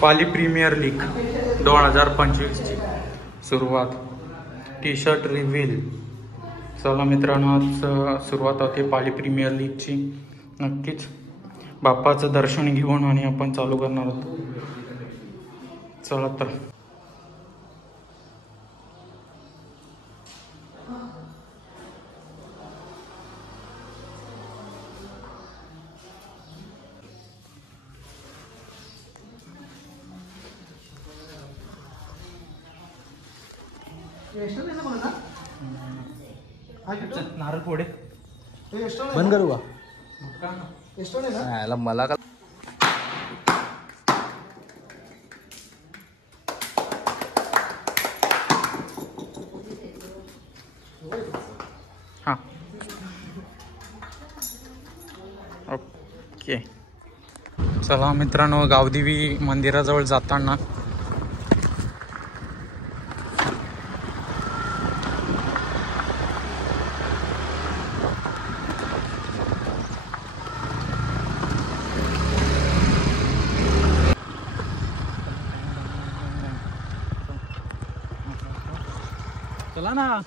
Pali premier league 2025ची सुरुवात. T shirt reveal. चला मित्रांनो, आज सुरुवात होते पाली प्रीमियर लीगची. नक्कीच बाप्पाचं दर्शन घेऊन आणि आपण चालू करणार आहोत. चला तर. नारळ फोडे बंद करू का मला का हां ओके. चला मित्रांनो, गावदेवी मंदिराजवळ जाताना चला ना.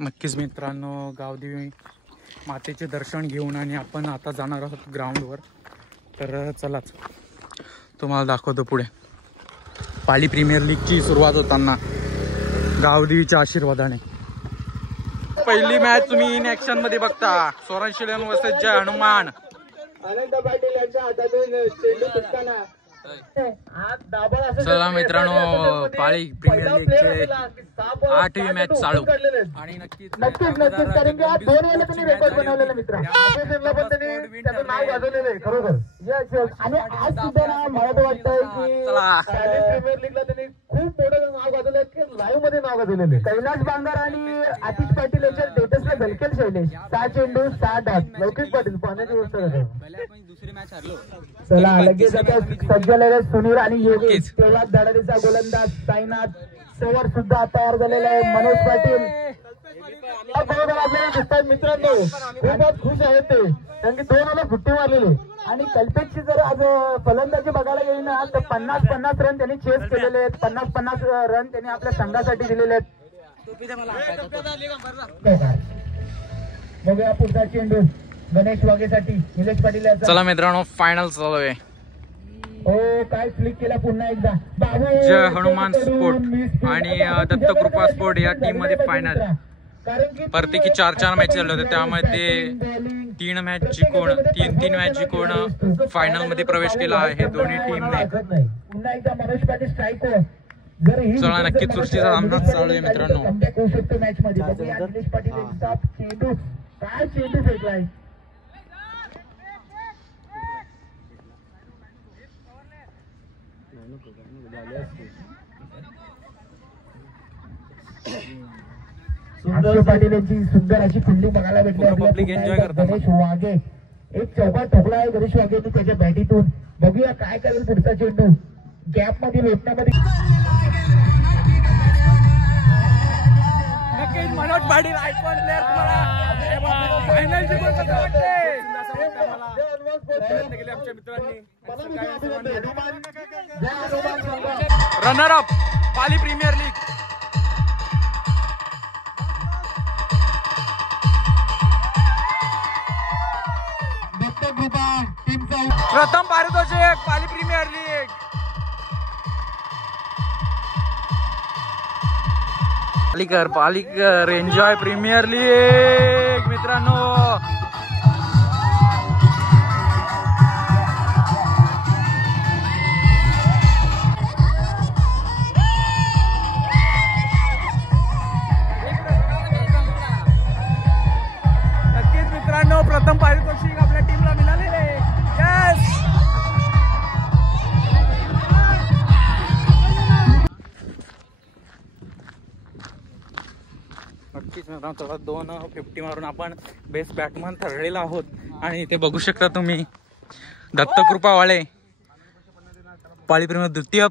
नक्कीच मित्रांनो, गावदेवी मातेचे दर्शन घेऊन आणि आपण आता जाणार आहोत ग्राउंडवर. तर चलाच तुम्हाला दाखवतो पुढे. पाली प्रीमियर लीगची सुरुवात होताना गावदेवीच्या आशीर्वादाने. पहिली मॅच तुम्ही इन ॲक्शन मध्ये बघता. सोरान शिलेन वर्सेस जय हनुमान. अनंत पाटील यांच्या हातातून चेंडू सुटताना चला मित्रांनो, पाली प्रीमियर लीगचे 8वी मॅच चालू. आणि नक्कीच कारण की आज 2 वेळेला त्यांनी रेकॉर्ड बनवलेला मित्र. आजला पण त्यांनी त्याचं नाव गाजवलेलं आहे खरोखर. आणि आज सुद्धा ना मला वाटतंय की प्रीमियर लीगला त्यांनी खूप मोठं नाव गाजवलं की लाईव्ह मध्ये नाव गाजवलेलं आहे. कैलास बांगर आणि आतिश पाटील यांच्या स्टेटसला धलकेल शैलेश. 6 चेंडू 6 डाग. लौकिक पाटील पाहण्याची गोष्ट आहे. दुसरी मॅच हरलो. चला लगेच आता सज्जलेले सुनील आणि योगेश. तेव्हा धडाडीचा गोलंदाज साईनाथ सेवर सुद्धा तयार झालेला आहे. मनोज पाटील बरोबर आपल्याला दिसतात मित्रांनो. खूपच खुश आहेत ते, कारण की 2 ओव्हर सुट्टी मारलेली. आणि कल्पेशची जर आज फलंदाजी बघायला गेली ना तर 50-50 रन त्यांनी चेस केलेले आहेत. 50-50 रन त्यांनी आपल्या संघासाठी दिलेले आहेत. बघूया पुढचा चेंडू गणेश वाघेसाठी. निलेश पाटील. चला मित्रांनो, फायनल चालू आहे. काय फ्लिक केला पुन्हा एकदा. जय हनुमान स्पोर्ट आणि दत्त कृपा स्पोर्ट या टीम मध्ये फायनल. प्रत्येकी 4-4 मॅच झाले होते. त्यामध्ये 3 मॅच जिंकून 3 मॅच जिंकून फायनल मध्ये प्रवेश केला आहे दोन्ही टीमने. पुन्हा एकदा मनोज पाटील स्ट्राईक. चला नक्कीच चुरशीचा सामना चालू आहे मित्रांनो. मॅच मध्ये निलेश पाटील यांचा चेंडू. काय चेंडू फेकलाय. पाटील यांची सुंदर अशी फिल्डिंग बघायला भेटली. गणेश वाघे एक चौका ठोकला आहे. गणेश वाघे त्याच्या बॅटीतून. बघूया काय करेल पुढचा चेंडू. गॅप मध्ये लोटण्यामध्ये मनोज पाटील आयकॉन प्लेअर तुम्हाला फायनल जिंकून कसं वाटतंय? प्रयत्न केले आमच्या मित्रांनी. Runner up Pali premier league. प्रथम पारितोषिक पाली प्रीमियर लीग. पालीकर एन्जॉय प्रीमियर लीग मित्रांनो. मित्रांनो 250 मारून आपण बेस्ट बॅट्समन ठरलेलो आहोत. आणि इथे बघू शकता तुम्ही दत्तकृपावाळे पाळीप्रेमी द्वितीय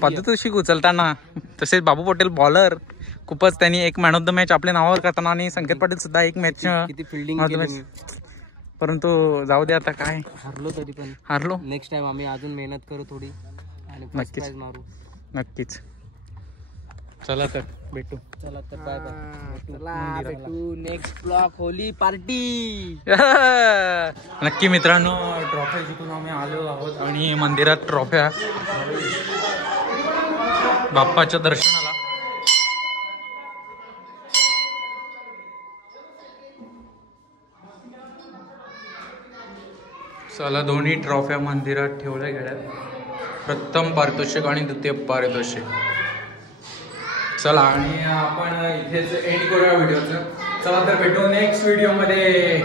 पारितोषिक उचलताना. तसेच बाबू पटेल बॉलर खूपच त्यांनी एक मॅन ऑफ द मॅच आपल्या नावावर करताना आणि संकेत पाटील सुद्धा एक मॅच फिल्डिंग. परंतु जाऊ दे आता काय हारलो. नेक्स्ट टाइम आम्ही अजून मेहनत करू थोडी आणि नक्कीच मारू. नक्कीच. चला तर भेटू. चला तर बाय बाय. भेटू नेक्स्ट ब्लॉग होली पार्टी. नक्की मित्रांनो ट्रॉफ्या जिंकून आम्ही आलो आहोत आणि मंदिरात ट्रॉफ्या बाप्पाच्या दर्शनाला. चला दोन्ही ट्रॉफ्या मंदिरात ठेवल्या गेल्यात. प्रथम पारितोषिक आणि द्वितीय पारितोषिक. चला आणि आपण इथेच एंड करूया व्हिडिओचं. चला तर भेटू नेक्स्ट व्हिडिओमध्ये.